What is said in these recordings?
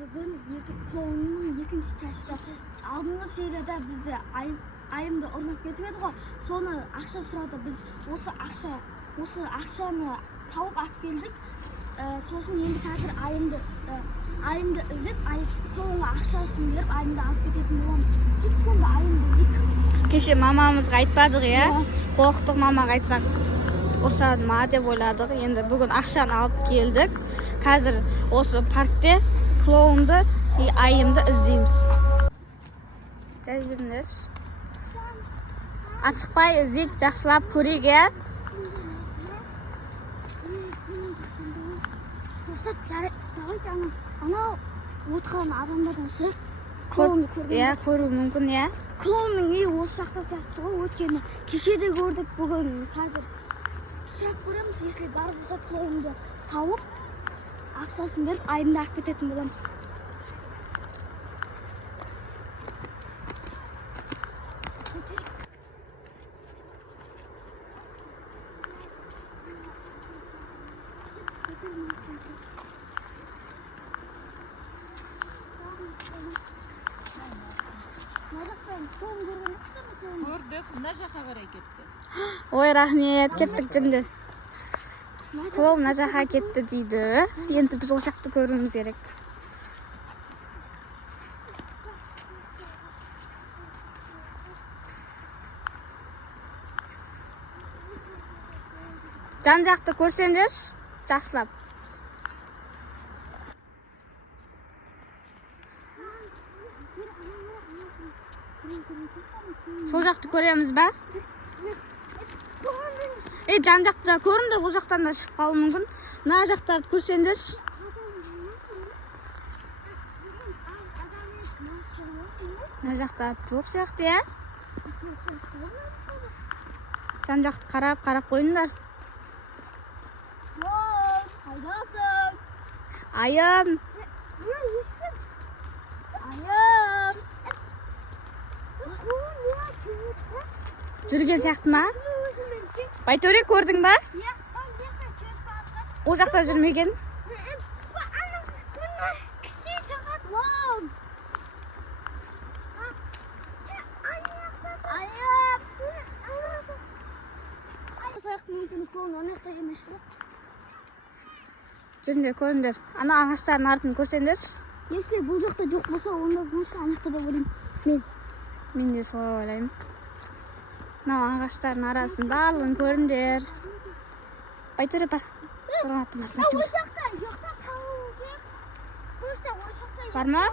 Bugün klonun ikinci çeşidi. Aldığımız seriyada bizde ayımda urup ketip edi go. Sonu akça suradi. Biz осы akçаны tavıp atıp keldik. Sosun endi қазір ayımды izlep, soğuna akçaсын berip ayımды alıp ketетін боламыз. Кеткенде ayımды zik. Кеше мамамызға айтпадық, иә? Қорықтық, мамаға айтсақ ұрсады ма деп ойладық. Енді бүгін ақшаны алып келдік. Қазір осы паркте клоунды и айымды іздейміз. Жай жүріңдер. Асықпай іздейік, жақсылап көрейік, иә? Достар, давайте анау отырған адамдардан сұрап клоунды көрген. Иә, көру мүмкін, иә? Клоунның үйі осы жақта сияқты ғой, өткені кеше де көрдік, бүгін қазір сұрап көреміз. Если бар болса клоунды тауып, ақшасын беріп, айымды алып кететін боламыз. Көрдік, мына жаққа қарай кетті. Ой, рахмет, кеттік жүріңдер. Клоун мына жаққа кетті дейді. Енді біз ол жақты көруіміз керек. Жан жақты көрсеңдер, жақсылап. Сол жақты көреміз ба? Жан жақты көріңдер, ол жақтан да шығып қалуы мүмкін. Мына жақтарды көрсеңдер. Мына жақта топ сияқты, иә? Жан жақты қарап қойыңдар. Қайдасың? Айым. Айым. Жүрген сияқты ма? Байтөре көрдің ба? Ол жақта жүрмеген. Жүріңдер, көріңдер. Ана ағаштардың артын көрсеңдер. Если бұл жақта жоқ болса, онда значит ана жақта деп ойлаймын. Мен де солай ойлаймын. Мынау ағаштардың арасын барлығын көріңдер. Байтөре бар. Тұрған аттығасына жүр. Бар ма?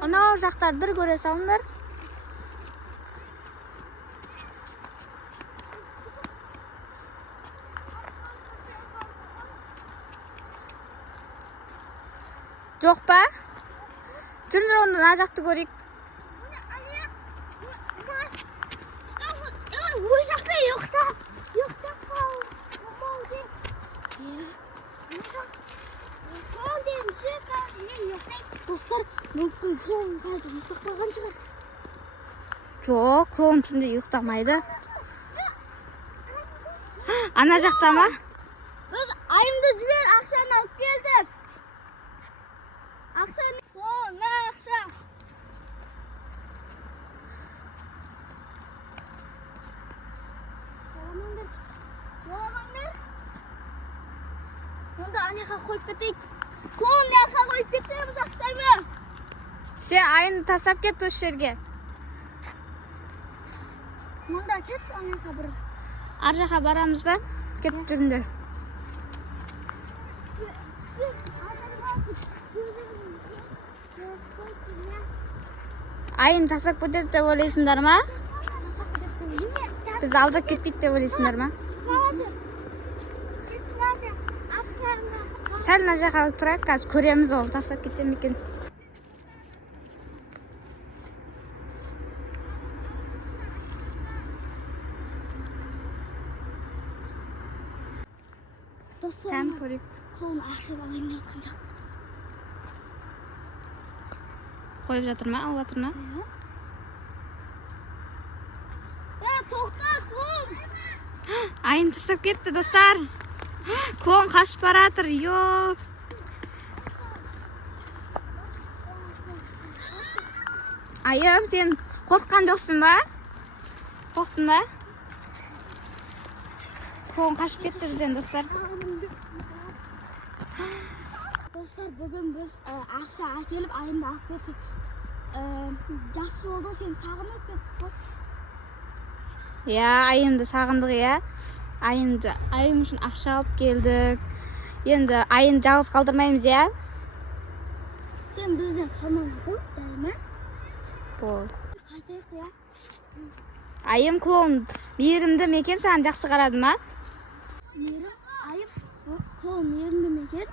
Анау жақтарды бір көре салыңдар. Жоқ па? Жүріңдер, онда мына жақты көрейік. Ол жақта ұйықтап Достар, мүмкін клоун қазір ұйықтап қалған шығар. Жоқ, клоун түнде ұйықтамайды. Ана жақта ма? Біз айымды жібер, ақшаны алып келдік. Ақша не? Клоун, мына ақша. Жоламаңдар. Онда анеқа қойып кетейік. Клоун, неқа қойып кетеміз ақшаны. Сен айынды тастап кет осы жерге. Мұнда кет, анеқа бір. Ар жаққа барамыз ба? Кет жүріңдер. Айын тастап кетеді деп ойлайсыңдар ма? Бізді алдап кетпейді деп ойлайсыңдар ма? Сәл мына жаққа тұрайық, қазір көреміз ол тастап кетер ме екен. Тәм көрейік. Клоун ақшаны алайын деп жатқан жоқ. Қойып жатыр ма? Алып жатыр ма? Тоқта, клоун! Ayım tashlab ketdi do'stlar. Klon qochib boradir. Yo'q. Ayım, sen qo'rqqan jo'qsinmi? Qo'rqdingmi? Klon qochib ketdi bizdan do'stlar. Do'stlar, bugun biz aqsha kelib ayimni olib ketdik. Yaxshi bo'ldi, sen sog'inib ketdik. Ya, ayımni sog'indik ya. Ayım uchun aqsha olib keldik. Endi ayımni yolg'iz qoldirmaymiz ya. Sen bizdan qolmasin, deyman. Bo'ldi. Qaytaylik ya. Ayım klon merimda mekan seni yaxshi qaradimi? Merim ayib, klon merimda mekan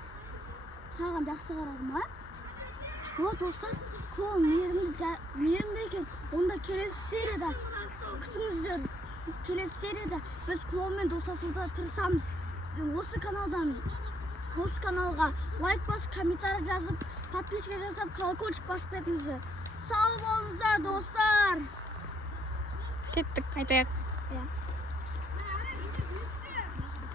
seni yaxshi qaradimi? Ho, do'stlar, klon merimda ekan. Onda kelesi seriyada kutingizlar. Kelesi seriyada biz klonmen do'stlashishga tirishamiz. O'sha kanalga like bosib, kommentariy yozib, podpiska jasab, колокольчик bosib ketingizlar. Sog' bo'lingizlar do'stlar. Ketdik, qaytaylik. Ya.